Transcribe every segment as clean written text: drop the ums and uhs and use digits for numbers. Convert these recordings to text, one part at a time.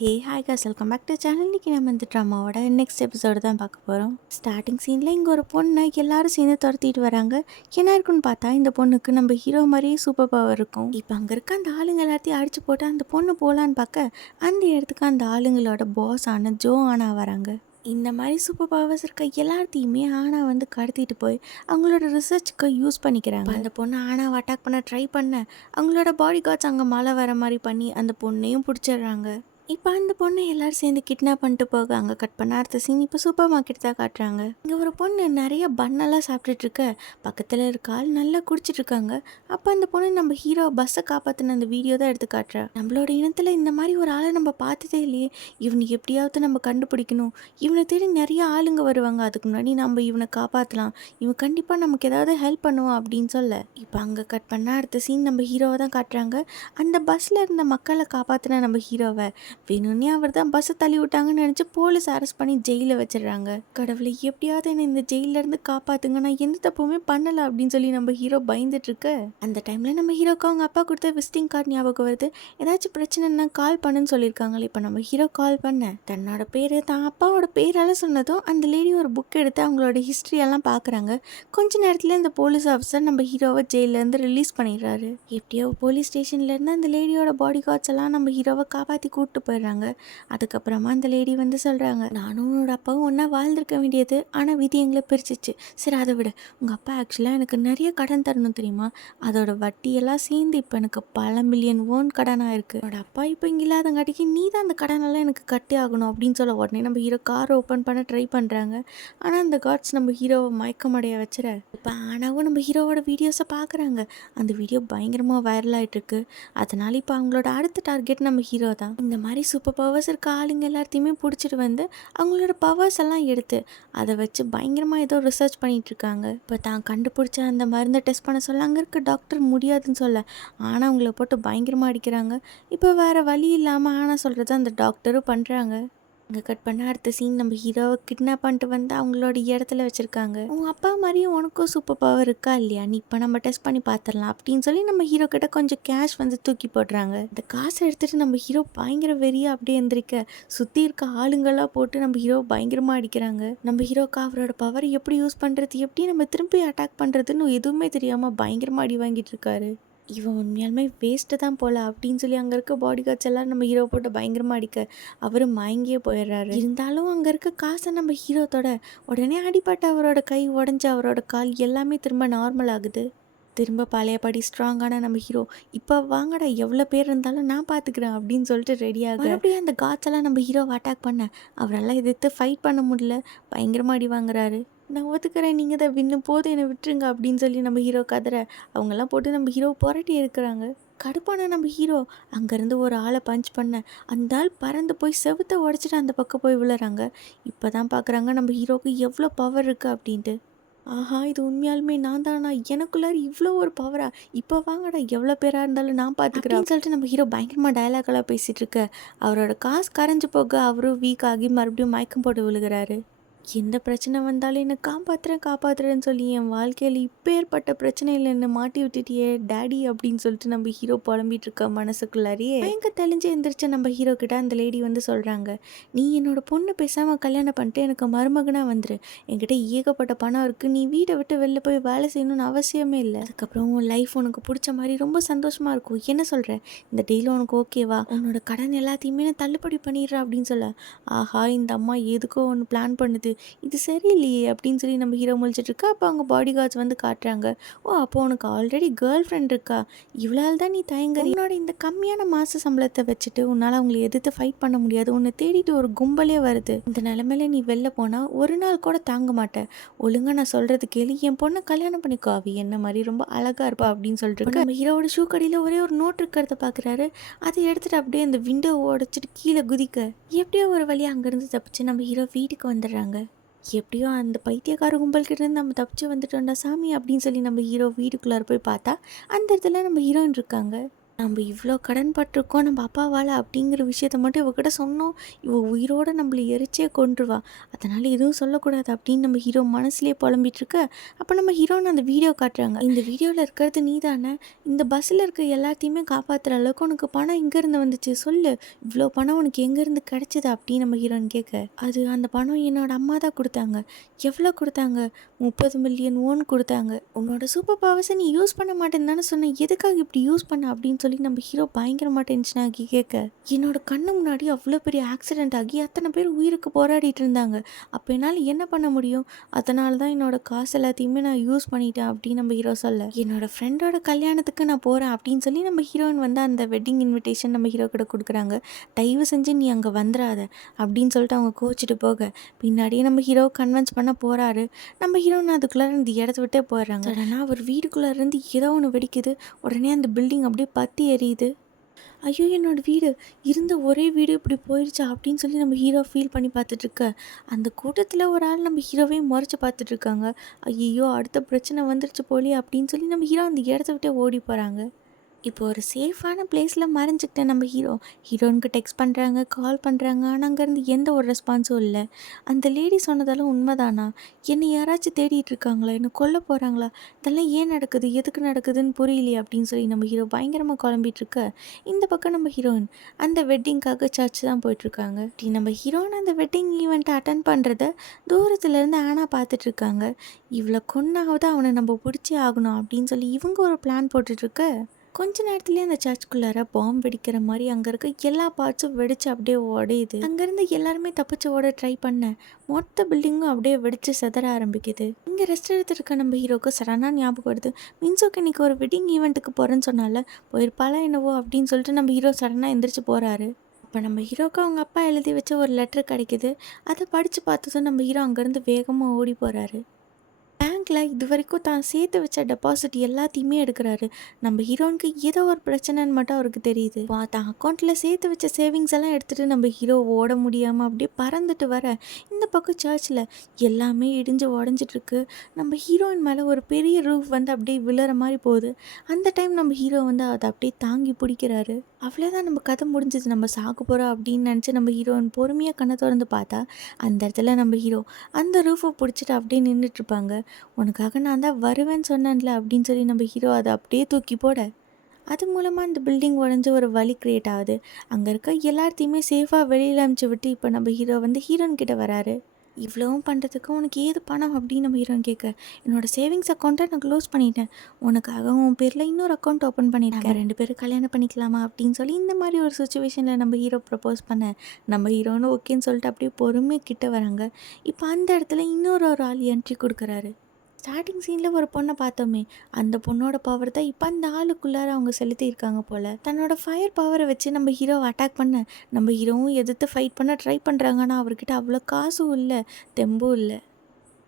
Hey hi guys welcome back to channel. இன்றைக்கி நம்ம இந்த ட்ராமாவோட நெக்ஸ்ட் எபிசோடு தான் பார்க்க போகிறோம். ஸ்டார்டிங் சீனில் இங்கே ஒரு பொண்ணை எல்லாரும் சேர்ந்து துரத்திட்டு வராங்க. என்ன இருக்குன்னு பார்த்தா இந்த பொண்ணுக்கு நம்ம ஹீரோ மாதிரியே சூப்பர் பவர் இருக்கும். இப்போ அங்கே இருக்க அந்த ஆளுங்க எல்லாத்தையும் அடிச்சு போட்டு அந்த பொண்ணு போகலான்னு பார்க்க அந்த இடத்துக்கு அந்த ஆளுங்களோட பாஸ் ஆன ஜோ ஆனா வராங்க. இந்த மாதிரி சூப்பர் பவர்ஸ் இருக்க எல்லாத்தையுமே ஆனா வந்து கடத்திட்டு போய் அவங்களோட ரிசர்ச்சுக்கு யூஸ் பண்ணிக்கிறாங்க. அந்த பொண்ணு ஆனாவை அட்டாக் பண்ண ட்ரை பண்ண அவங்களோட பாடி கார்ட்ஸ் அங்கே மழை வர மாதிரி பண்ணி அந்த பொண்ணையும் பிடிச்சிடுறாங்க. இப்போ அந்த பொண்ணை எல்லாரும் சேர்ந்து கிட்னாப் பண்ணிட்டு போக அங்கே கட் பண்ண அடுத்த சீன் இப்போ சூப்பர் மார்க்கெட் தான் காட்டுறாங்க. இங்கே ஒரு பொண்ணு நிறைய பண்ணெல்லாம் சாப்பிட்டுட்டு இருக்க, பக்கத்தில் இருக்க ஆள் நல்லா குடிச்சிட்டு இருக்காங்க. அப்போ அந்த பொண்ணு நம்ம ஹீரோ பஸ்ஸை காப்பாற்றின அந்த வீடியோ தான் எடுத்து காட்டுறா. நம்மளோட இனத்தில் இந்த மாதிரி ஒரு ஆளை நம்ம பார்த்ததே இல்லையே, இவனை எப்படியாவது நம்ம கண்டுபிடிக்கணும், இவனை தேடி நிறைய ஆளுங்க வருவாங்க, அதுக்கு முன்னாடி நம்ம இவனை காப்பாற்றலாம், இவன் கண்டிப்பாக நமக்கு ஏதாவது ஹெல்ப் பண்ணுவான் அப்படின்னு சொல்ல இப்போ அங்கே கட் பண்ண அடுத்த சீன் நம்ம ஹீரோவை தான் காட்டுறாங்க. அந்த பஸ்ஸில் இருந்த மக்களை காப்பாற்றின நம்ம ஹீரோவை வேணும்னே அவர் தான் பஸ்ஸை தள்ளி விட்டாங்கன்னு நினச்சி போலீஸ் அரெஸ்ட் பண்ணி ஜெயிலில் வச்சிடுறாங்க. கடவுளை எப்படியாவது என்னை இந்த ஜெயிலேருந்து காப்பாற்றுங்க, நான் எந்த தப்புமே பண்ணலை அப்படின்னு சொல்லி நம்ம ஹீரோ பயந்துட்டு இருக்க அந்த டைமில் நம்ம ஹீரோக்கு அவங்க அப்பா கொடுத்த விசிட்டிங் கார்டு ஞாபகம் வருது. ஏதாச்சும் பிரச்சனைன்னா கால் பண்ணுன்னு சொல்லியிருக்காங்களே. இப்போ நம்ம ஹீரோ கால் பண்ண தன்னோட பேர் தான் அப்பாவோட பேரெல்லாம் சொன்னதும் அந்த லேடி ஒரு புக் எடுத்து அவங்களோட ஹிஸ்ட்ரியெல்லாம் பார்க்குறாங்க. கொஞ்ச நேரத்தில் இந்த போலீஸ் ஆஃபீஸர் நம்ம ஹீரோவை ஜெயிலேருந்து ரிலீஸ் பண்ணிடுறாரு. எப்படியோ போலீஸ் ஸ்டேஷன்லேருந்து அந்த லேடியோட பாடி கார்ட்ஸ் எல்லாம் நம்ம ஹீரோவை காப்பாற்றி கூப்பிட்டு போயிடுறாங்க. அதுக்கப்புறமா அந்த லேடி வந்து சொல்கிறாங்க, நானும் உன்னோட அப்பாவும் ஒன்றா வாழ்ந்திருக்க வேண்டியது, ஆனால் விதி எங்களை பிரிச்சிச்சு. சரி அதை விட உங்கள் அப்பா ஆக்சுவலாக எனக்கு நிறைய கடன் தரணும் தெரியுமா, அதோட வட்டியெல்லாம் சேர்ந்து இப்போ எனக்கு பல மில்லியன் ஓன் கடனாக இருக்குது. என்னோட அப்பா இப்போ இங்கே இல்லாதங்காட்டிக்கு நீ தான் அந்த கடனெல்லாம் எனக்கு கட்டி ஆகணும் அப்படின்னு சொல்ல உடனே நம்ம ஹீரோ கார் ஓப்பன் பண்ண ட்ரை பண்ணுறாங்க. ஆனால் அந்த கார்ட்ஸ் நம்ம ஹீரோவை மயக்கமடைய வச்சுற இப்போ ஆனாவும் நம்ம ஹீரோவோட வீடியோஸை பார்க்குறாங்க. அந்த வீடியோ பயங்கரமாக வைரல் ஆகிட்டு இருக்கு. அதனால இப்போ அவங்களோட அடுத்த டார்கெட் நம்ம ஹீரோ தான். இந்த மாதிரி சூப்பர் பவர்ஸ் இருக்க ஆளுங்க எல்லாத்தையுமே பிடிச்சிட்டு வந்து அவங்களோட பவர்ஸ் எல்லாம் எடுத்து அதை வச்சு பயங்கரமாக ஏதோ ரிசர்ச் பண்ணிட்டு இருக்காங்க. இப்போ தான் கண்டுபிடிச்ச அந்த மருந்தை டெஸ்ட் பண்ண சொல்ல அங்கே இருக்க டாக்டர் முடியாதுன்னு சொல்ல ஆனால் அவங்கள போட்டு பயங்கரமாக அடிக்கிறாங்க. இப்போ வேறு வழி இல்லாமல் ஆனால் சொல்கிறது அந்த டாக்டரும் பண்ணுறாங்க. இங்கே கட் பண்ண அடுத்த சீன் நம்ம ஹீரோவை கிட்னாப் பண்ணிட்டு வந்து அவங்களோட இடத்துல வச்சுருக்காங்க. உன் அப்பா மாதிரியும் உனக்கும் சூப்பர் பவர் இருக்கா இல்லையா, நீ இப்போ நம்ம டெஸ்ட் பண்ணி பார்த்துடலாம் அப்படின்னு சொல்லி நம்ம ஹீரோ கிட்ட கொஞ்சம் கேஷ் வந்து தூக்கி போடுறாங்க. இந்த காசை எடுத்துகிட்டு நம்ம ஹீரோ பயங்கர வெறியாக அப்படியே எந்திரிக்க சுற்றி இருக்க ஆளுங்கள்லாம் போட்டு நம்ம ஹீரோ பயங்கரமாக அடிக்கிறாங்க. நம்ம ஹீரோக்கு அவரோட பவர் எப்படி யூஸ் பண்ணுறது, எப்படி நம்ம திரும்பி அட்டாக் பண்ணுறதுன்னு எதுவுமே தெரியாமல் பயங்கரமாக அடி வாங்கிட்டு இருக்காரு. இவன் உண்மையாலுமே வேஸ்ட்டு தான் போல அப்படின்னு சொல்லி அங்கே இருக்க பாடி கார்ட்ஸ் எல்லாம் நம்ம ஹீரோ போட்டு பயங்கரமாக அடிக்க அவர் மயங்கியே போயிடுறாரு. இருந்தாலும் அங்கே இருக்க காசை நம்ம ஹீரோத்தோட உடனே அடிபட்ட அவரோட கை உடஞ்சி அவரோட கால் எல்லாமே திரும்ப நார்மல் ஆகுது. திரும்ப பழையபடி ஸ்ட்ராங்கான நம்ம ஹீரோ இப்போ வாங்கடா எவ்வளோ பேர் இருந்தாலும் நான் பார்த்துக்கிறேன் அப்படின்னு சொல்லிட்டு ரெடியாக அப்படியே அந்த காட்ஸ் எல்லாம் நம்ம ஹீரோவை அட்டாக் பண்ண அவரெல்லாம் எதிர்த்து ஃபைட் பண்ண முடியல, பயங்கரமாக அடி வாங்குறாரு. நான் ஒத்துக்கிறேன், நீங்கள் தான் வின்னும் போது என்னை விட்டுருங்க அப்படின்னு சொல்லி நம்ம ஹீரோ கதற அவங்கெல்லாம் போட்டு நம்ம ஹீரோ புரட்டி இருக்கிறாங்க. கடுப்பான நம்ம ஹீரோ அங்கேருந்து ஒரு ஆளை பஞ்ச் பண்ண அந்த ஆள் பறந்து போய் செவுத்தை உடச்சிட்டு அந்த பக்கம் போய் விழுறாங்க. இப்போ தான் பார்க்குறாங்க நம்ம ஹீரோவுக்கு எவ்வளோ பவர் இருக்குது அப்படின்ட்டு. ஆஹா, இது உண்மையாலுமே நான் தானா, எனக்குள்ளார இவ்வளோ ஒரு பவரா, இப்போ வாங்கடா எவ்வளோ பேராக இருந்தாலும் நான் பார்த்துக்கிறேன் சொல்லிட்டு நம்ம ஹீரோ பயங்கரமாக டயலாகெல்லாம் பேசிகிட்டு இருக்க அவரோட காசு கரைஞ்சு போக அவரும் வீக் ஆகி மறுபடியும் மயக்கம் போட்டு விழுகிறாரு. எந்த பிரச்சனை வந்தாலும் என்னை காப்பாற்றுறேன்னு சொல்லி என் வாழ்க்கையில் இப்போ ஏற்பட்ட பிரச்சனையில் என்னை மாட்டி விட்டுட்டியே டேடி அப்படின்னு சொல்லிட்டு நம்ம ஹீரோ புலம்பிட்டு இருக்க மனசுக்குள்ளாரியே பயங்க தெளிஞ்சு எந்திரிச்ச நம்ம ஹீரோ கிட்ட அந்த லேடி வந்து சொல்கிறாங்க, நீ என்னோட பொண்ணு பேசாமல் கல்யாணம் பண்ணிட்டு எனக்கு மருமகனாக வந்துரு, என்கிட்ட ஏகப்பட்ட பணம் இருக்குது, நீ வீட்டை விட்டு வெளில போய் வேலை செய்யணும்னு அவசியமே இல்லை, அதுக்கப்புறம் உன் லைஃப் உனக்கு பிடிச்ச மாதிரி ரொம்ப சந்தோஷமாக இருக்கும், என்ன சொல்கிற, இந்த டெய்லி உனக்கு ஓகேவா, உன்னோட கடன் எல்லாத்தையுமே நான் தள்ளுபடி பண்ணிடுறேன் அப்படின்னு சொல்ல ஆஹா இந்த அம்மா எதுக்கோ ஒன்று பிளான் பண்ணுது, இது சரியில்லையே அப்படின்னு சொல்லி நம்ம ஹீரோ முழிச்சிட்டு இருக்கா. அப்போ அவங்க பாடி கார்ட்ஸ் வந்து காட்டுறாங்க. ஓ அப்போ உனக்கு ஆல்ரெடி கேர்ள் ஃப்ரெண்ட் இருக்கா, இவ்வளால் தான் நீ தயங்குற, உன்னோட இந்த கம்மியான மாத சம்பளத்தை வச்சுட்டு உன்னால் அவங்களை எதிர்த்து ஃபைட் பண்ண முடியாது, உன்னை தேடிட்டு ஒரு கும்பலே வருது, இந்த நிலமையில நீ வெளில போனால் ஒரு நாள் கூட தாங்க மாட்டேன், ஒழுங்காக நான் சொல்கிறது கேளு, என் பொண்ணை கல்யாணம் பண்ணிக்கோ, அவ என்ன மாதிரி ரொம்ப அழகாக இருப்பா அப்படின்னு சொல்லிட்டு நம்ம ஹீரோவோட ஷூ கடையில் ஒரே ஒரு நோட் இருக்கிறத பார்க்குறாரு. அதை எடுத்துகிட்டு அப்படியே அந்த விண்டோ உடச்சிட்டு கீழே குதிக்க எப்படியோ ஒரு வழியாக அங்கேருந்து தப்பிச்சு நம்ம ஹீரோ வீட்டுக்கு வந்துடுறாங்க. எப்படியோ அந்த பைத்தியக்கார கும்பல்கிட்டேருந்து நம்ம தப்பிச்சு வந்துட்டோம்டா சாமி அப்படின்னு சொல்லி நம்ம ஹீரோ வீட்டுக்குள்ளார போய் பார்த்தா அந்த இடத்துல நம்ம ஹீரோயின் இருக்காங்க. நம்ம இவ்வளோ கடன் பட்டிருக்கோம் நம்ம அப்பாவால் அப்படிங்கிற விஷயத்த மட்டும் இவகிட்ட சொன்னோம், இவ உயிரோட நம்மள எரிச்சே கொன்றுவா. அதனால் எதுவும் சொல்லக்கூடாது அப்படின்னு நம்ம ஹீரோ மனசுலேயே புலம்பிட்டுருக்க. அப்போ நம்ம ஹீரோன்னு அந்த வீடியோ காட்டுறாங்க. இந்த வீடியோவில் இருக்கிறது நீ தானே, இந்த பஸ்ஸில் இருக்க எல்லாத்தையுமே காப்பாற்றுற அளவுக்கு உனக்கு பணம் எங்கேருந்து வந்துச்சு சொல்லு, இவ்வளோ பணம் உனக்கு எங்கேருந்து கிடைச்சிது அப்படின்னு நம்ம ஹீரோன்னு கேட்க, அது அந்த பணம் என்னோட அம்மா தான் கொடுத்தாங்க. எவ்வளோ கொடுத்தாங்க? 30 மில்லியன் ஓன் கொடுத்தாங்க. உன்னோட சூப்பர் பவர்ஸை நீ யூஸ் பண்ண மாட்டேன்னு தானே சொன்னேன், எதுக்காக இப்படி யூஸ் பண்ண அப்படின்னு சொல்லி நம்ம ஹீரோ பயங்கரமாக டென்ஷன் ஆகி கேட்க, என்னோட கண்ணு முன்னாடி அவ்வளோ பெரிய ஆக்சிடென்ட் ஆகி அத்தனை பேர் உயிருக்கு போராடிட்டு இருந்தாங்க. அப்போ என்னால் என்ன பண்ண முடியும்? அதனால தான் என்னோட காசு எல்லாத்தையுமே நான் யூஸ் பண்ணிட்டேன் அப்படின்னு நம்ம ஹீரோ சொல்ல, என்னோட ஃப்ரெண்டோட கல்யாணத்துக்கு நான் போகிறேன் அப்படின்னு சொல்லி நம்ம ஹீரோயின் வந்து அந்த வெட்டிங் இன்விடேஷன் நம்ம ஹீரோ கிட்ட கொடுக்குறாங்க. தயவு செஞ்சு நீ அங்கே வந்துடாத அப்படின்னு சொல்லிட்டு அவங்க கோச்சிட்டு போக, பின்னாடியே நம்ம ஹீரோ கன்வின்ஸ் பண்ண போகிறாரு. நம்ம ஹீரோயின் அதுக்குள்ளே இந்த இடத்த விட்டே போயிடுறாங்க. உடனே அவர் வீட்டுக்குள்ளே இருந்து ஏதோ ஒன்று வெடிக்குது. உடனே அந்த பில்டிங் அப்படியே பற்றி எரியுது. ஐயோ! என்னோட வீடு இருந்த ஒரே வீடு இப்படி போயிடுச்சா அப்படின்னு சொல்லி நம்ம ஹீரோ ஃபீல் பண்ணி பார்த்துட்ருக்க, அந்த கூட்டத்தில் ஒரு ஆள் நம்ம ஹீரோவையும் முறைச்சி பார்த்துட்ருக்காங்க. ஐயையோ! அடுத்த பிரச்சனை வந்துருச்சு போலயே அப்படின்னு சொல்லி நம்ம ஹீரோ அந்த இடத்த விட்டே ஓடி போகிறாங்க. இப்போ ஒரு சேஃபான பிளேஸில் மறைஞ்சிக்கிட்ட நம்ம ஹீரோனுக்கு டெக்ஸ்ட் பண்ணுறாங்க, கால் பண்ணுறாங்க. ஆனால் அங்கேருந்து எந்த ஒரு ரெஸ்பான்ஸும் இல்லை. அந்த லேடி சொன்னதெல்லாம் உண்மைதானா? என்னை யாராச்சும் தேடிட்டு இருக்காங்களா? என்னை கொல்ல போகிறாங்களா? இதெல்லாம் ஏன் நடக்குது, எதுக்கு நடக்குதுன்னு புரியலையே அப்படின்னு சொல்லி நம்ம ஹீரோ பயங்கரமாக குழம்பிட்டுருக்க, இந்த பக்கம் நம்ம ஹீரோயின் அந்த வெட்டிங்க்காக சர்ச் தான் போயிட்டுருக்காங்க. நம்ம ஹீரோயின் அந்த வெட்டிங் ஈவெண்ட்டை அட்டன் பண்ணுறத தூரத்துலேருந்து ஆனா பார்த்துட்ருக்காங்க. இவ்வளோ கொன்னாவது அவனை நம்ம பிடிச்சே ஆகணும் அப்படின்னு சொல்லி இவங்க ஒரு பிளான் போட்டுட்ருக்க, கொஞ்ச நேரத்துலேயே அந்த சர்ச்சுக்குள்ளார பாம்பு வெடிக்கிற மாதிரி அங்கே இருக்க எல்லா பார்ட்ஸும் வெடிச்சு அப்படியே உடையுது. அங்கேருந்து எல்லாருமே தப்பிச்சு ஓட ட்ரை பண்ண மொத்த பில்டிங்கும் அப்படியே வெடிச்சு செதற ஆரம்பிக்குது. இங்கே ரெஸ்ட் எடுத்துருக்க நம்ம ஹீரோக்கு சடனாக ஞாபகம் வருது, மீன்ஸோக்கு இன்னைக்கு ஒரு வெட்டிங் ஈவெண்ட்டுக்கு போகிறேன்னு சொன்னால போயிருப்பாளா என்னவோ அப்படின்னு சொல்லிட்டு நம்ம ஹீரோ சடனாக எந்திரிச்சு போகிறாரு. அப்போ நம்ம ஹீரோக்கு அவங்க அப்பா எழுதி வச்ச ஒரு லெட்டர் கிடைக்குது. அதை படித்து பார்த்ததும் நம்ம ஹீரோ அங்கேருந்து வேகமாக ஓடி போகிறாரு. பேங்க்ல இது வரைக்கும் தான் சேர்த்து வச்ச டெபாசிட் எல்லாத்தையுமே எடுக்கிறாரு. நம்ம ஹீரோனுக்கு ஏதோ ஒரு பிரச்சனைன்னு மட்டும் அவருக்கு தெரியுது. தான் அக்கௌண்ட்டில் சேர்த்து வச்ச சேவிங்ஸ் எல்லாம் எடுத்துகிட்டு நம்ம ஹீரோ ஓட முடியாமல் அப்படியே பறந்துட்டு வர, இந்த பக்கம் சர்ச்சில் எல்லாமே இடிஞ்சு உடஞ்சிட்ருக்கு. நம்ம ஹீரோயின் மேலே ஒரு பெரிய ரூஃப் வந்து அப்படியே விழுற மாதிரி போகுது. அந்த டைம் நம்ம ஹீரோ வந்து அதை அப்படியே தாங்கி பிடிக்கிறாரு. அவ்வளோதான், நம்ம கதை முடிஞ்சது, நம்ம சாக போகிறோம் அப்படின்னு நினச்சி நம்ம ஹீரோயின் பொறுமையாக கண்ணை திறந்து பார்த்தா, அந்த இடத்துல நம்ம ஹீரோ அந்த ரூஃபை பிடிச்சிட்டு அப்படியே நின்றுட்டுருப்பாங்க. உனக்காக நான் தான் வருவேன்னு சொன்னேன்ல அப்படின்னு சொல்லி நம்ம ஹீரோ அதை அப்படியே தூக்கி போட, அது மூலமாக அந்த பில்டிங் உடஞ்சி ஒரு வலி க்ரியேட் ஆகுது. அங்கே இருக்க எல்லாத்தையுமே சேஃபாக வெளியில் அனுப்பிச்சி விட்டு இப்போ நம்ம ஹீரோ வந்து ஹீரோயின் கிட்ட வராரு. இவ்வளவும் பண்ணுறதுக்கு உனக்கு ஏது பணம் அப்படின்னு நம்ம ஹீரோயின் கேட்க, என்னோடய சேவிங்ஸ் அக்கௌண்ட்டை நான் க்ளோஸ் பண்ணிட்டேன், உனக்காக உன் பேரில் இன்னொரு அக்கௌண்ட் ஓப்பன் பண்ணியிருக்கேன், 2 பேரும் கல்யாணம் பண்ணிக்கலாமா அப்படின்னு சொல்லி இந்த மாதிரி ஒரு சுச்சுவேஷனில் நம்ம ஹீரோ ப்ரப்போஸ் பண்ண, நம்ம ஹீரோன்னு ஓகேன்னு சொல்லிட்டு அப்படியே பொறுமையாக கிட்ட வராங்க. இப்போ அந்த இடத்துல இன்னொரு ஆள் என்ட்ரி கொடுக்குறாரு. ஸ்டார்டிங் சீனில் ஒரு பொண்ணை பார்த்தோமே, அந்த பொண்ணோட பவர் தான் இப்போ அந்த ஆளுக்குள்ளார அவங்க செலுத்தியிருக்காங்க போல். தன்னோட ஃபயர் பவரை வச்சு நம்ம ஹீரோவை அட்டாக் பண்ண, நம்ம ஹீரோவும் எதிர்த்து ஃபைட் பண்ண ட்ரை பண்ணுறாங்க. ஆனால் அவர்கிட்ட அவ்வளோ காசும் இல்லை, தெம்பும் இல்லை.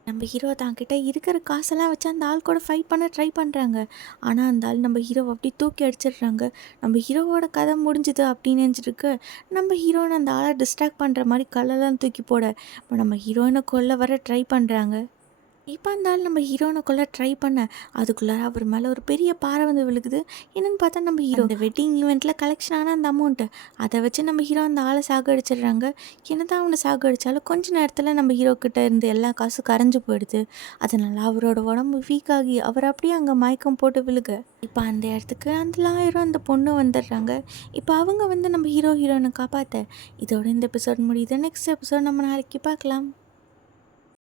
நம்ம ஹீரோ தான்கிட்ட இருக்கிற காசெல்லாம் வச்சு அந்த ஆள் கூட ஃபைட் பண்ண ட்ரை பண்ணுறாங்க. ஆனால் அந்த ஆள் நம்ம ஹீரோவை அப்படி தூக்கி அடிச்சிடுறாங்க. நம்ம ஹீரோவோட கதை முடிஞ்சுது அப்படின்னு நினச்சிருக்கு. நம்ம ஹீரோனை அந்த ஆளை டிஸ்ட்ராக்ட் பண்ணுற மாதிரி கல்லெல்லாம் தூக்கி போட, இப்போ நம்ம ஹீரோயினை கொல்ல வர ட்ரை பண்ணுறாங்க. இப்போ அந்த ஆள் நம்ம ஹீரோனை கொல்ல ட்ரை பண்ண, அதுக்குள்ளார அவர் மேலே ஒரு பெரிய பாறை வந்து விழுகுது. என்னென்னு பார்த்தா நம்ம ஹீரோ அந்த வெட்டிங் ஈவெண்ட்டில் கலெக்ஷன் ஆன அந்த அமௌண்ட்டு, அதை வச்சு நம்ம ஹீரோ அந்த ஆளை சாகடிச்சிடுறாங்க. என்ன தான் அவனை சாகடிச்சாலும் கொஞ்ச நேரத்தில் நம்ம ஹீரோ கிட்ட இருந்து எல்லா காசும் கரைஞ்சி போயிடுது. அதனால் அவரோட உடம்பு வீக் ஆகி அவர் அப்படியே அங்கே மயக்கம் போட்டு விழுக, இப்போ அந்த இடத்துக்கு அந்த லாயரும் அந்த பொண்ணு வந்துடுறாங்க. இப்போ அவங்க வந்து நம்ம ஹீரோயினை காப்பாற்ற, இதோட இந்த எபிசோட் முடியுது. நெக்ஸ்ட் எபிசோட் நம்ம நாளைக்கு பார்க்கலாம்.